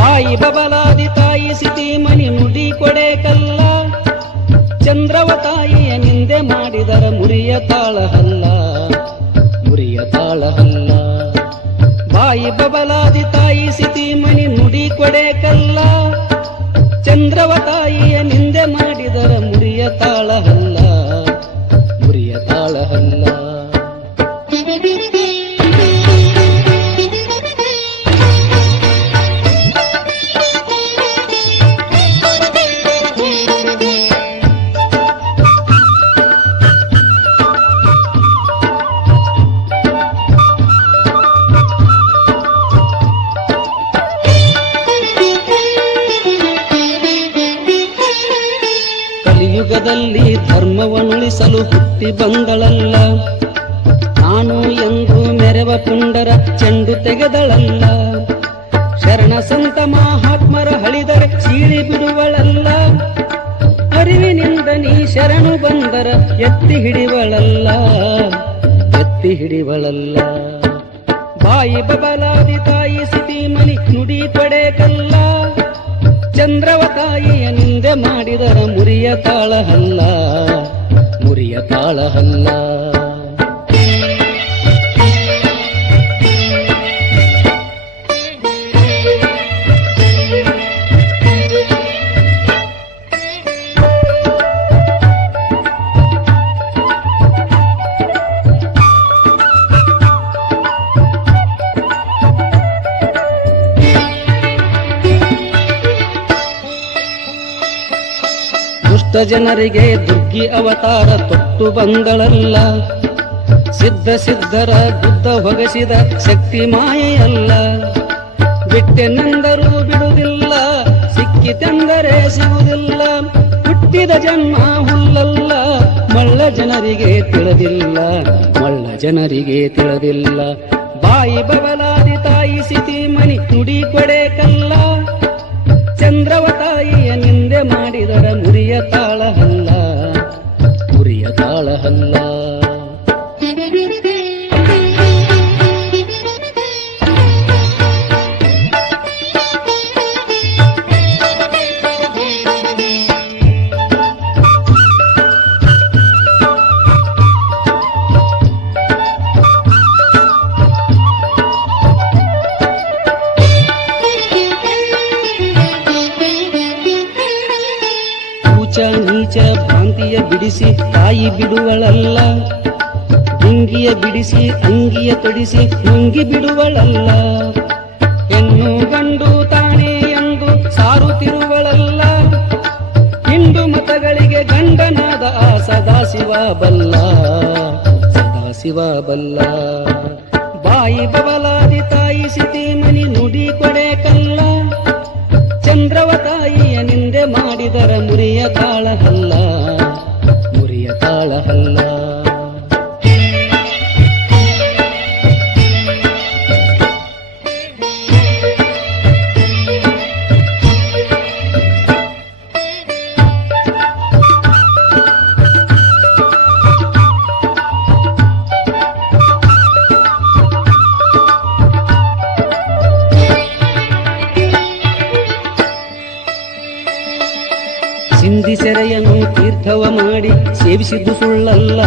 ಬಾಯಿ ಬಬಲಾದಿ ತಾಯಿ ಸಿಟಿಮಣಿ ನುಡಿ ಕೊಡೆ ಕಲ್ಲ, ಚಂದ್ರವ ತಾಯಿಯ ನಿಂದೆ ಮಾಡಿದರ ಮುರಿಯ ತಾಳಹಲ್ಲ, ಮುರಿಯ ತಾಳಹಲ್ಲ. ಬಾಯಿ ಬಬಲಾದಿ ತಾಯಿ ಸಿಟಿಮಣಿ ನುಡಿ ಕೊಡೆ ಕಲ್ಲ, ಚಂದ್ರವ ತಾಯಿಯ ನಿಂದೆ ಮಾಡಿದರ ಮುರಿಯ ತಾಳಹಲ್ಲ, ಮುರಿಯ ತಾಳಹಲ್ಲ. ಕಲಿಯುಗದಲ್ಲಿ ಧರ್ಮವನ್ನುಳಿಸಲು ಹುಟ್ಟಿ ಬಂದಳಲ್ಲ, ನಾನು ಎಂದು ಮೆರವ ಪುಂಡರ ಚೆಂಡು ತೆಗೆದಳಲ್ಲ. ಶರಣ ಸಂತ ಮಹಾತ್ಮರ ಹಳಿದರೆ ಸೀಳಿ ಬಿಡುವಳಲ್ಲ, ಅರಿವಿನಿಂದ ನೀ ಶರಣು ಬಂದರ ಎತ್ತಿ ಹಿಡಿವಳಲ್ಲ, ಎತ್ತಿ ಹಿಡಿವಳಲ್ಲ. ಬಾಯಿ ಬಬಲಾದಿ ತಾಯಿ ಸಿಟಿಮಣಿ ನುಡಿ ಕೊಡೆ ಕಲ್ಲ, ಚಂದ್ರವ ತಾಯಿಯ ನಿಂದೆ ಮಾಡಿದರ ಮುರಿಯ ತಾಳಹಲ್ಲ, ಮುರಿಯ ತಾಳಹಲ್ಲ. ದುಷ್ಟ ಜನರಿಗೆ ದುರ್ಗಿ ಅವತಾರ ತೊಟ್ಟು ಬಂದಳಲ್ಲ, ಸಿದ್ಧ ಸಿದ್ಧರ ಬುದ್ಧ ಹೊಗಸಿದ ಶಕ್ತಿ ಮಾಯೆಯಲ್ಲ. ಬಿಟ್ಟೆನೆಂದರೂ ಬಿಡುವುದಿಲ್ಲ, ಸಿಕ್ಕಿತೆಂದರೆ ಸಿಗುವುದಿಲ್ಲ. ಹುಟ್ಟಿದ ಜನ್ಮ ಹುಲ್ಲಲ್ಲ, ಮಳ್ಳ ಜನರಿಗೆ ತಿಳಿದಿಲ್ಲ, ಮಳ್ಳ ಜನರಿಗೆ ತಿಳಿದಿಲ್ಲ. ಬಾಯಿ ಬಬಲಾದಿ ತಾಯಿ ಸಿಟಿಮಣಿ ನುಡಿ ಕೊಡೆ ಕಲ್ಲ, ಚಂದ್ರವ ತಾಯಿಯ ನಿಂದೆ ಮಾಡಿದರ ಮುರಿಯ ತಾಳಹಲ್ಲ, ಮುರಿಯ ತಾಳಹಲ್ಲ. ನೀಚ ಭ್ರಾಂತಿಯ ಬಿಡಿಸಿ ತಾಯಿ ಬಿಡುವಳಲ್ಲ, ಡಿಂಗಿಯ ಬಿಡಿಸಿ ಅಂಗಿಯ ತೊಡಿಸಿ ನುಂಗಿ ಬಿಡುವಳಲ್ಲ. ಹೆಣ್ಣು ಗಂಡು ತಾನೇ ಎಂದು ಸಾರುತ್ತಿರುವಳಲ್ಲ, ಹಿಂದೂ ಮತಗಳಿಗೆ ಗಂಡನಾದ ಆ ಸದಾಶಿವ ಬಲ್ಲ, ಸದಾಶಿವ ಬಲ್ಲ. ಬಾಯಿ ಬಬಲಾದಿ ತಾಯಿ ಸಿಟಿಮಣಿ ನುಡಿ ಕೊಡೆ ಕಲ್ಲ, ಚಂದ್ರವ ತಾಯಿಯ ನಿಂದೆ ಮಾಡಿದರ ಮುರಿಯ ತಾಳಹಲ್ಲ, ಮುರಿಯ ತಾಳಹಲ್ಲ. ಸಿಂಧಿ ಸೆರೆಯನ್ನು ತೀರ್ಥವ ಮಾಡಿ ಸೇವಿಸಿದ್ದು ಸುಳ್ಳಲ್ಲ,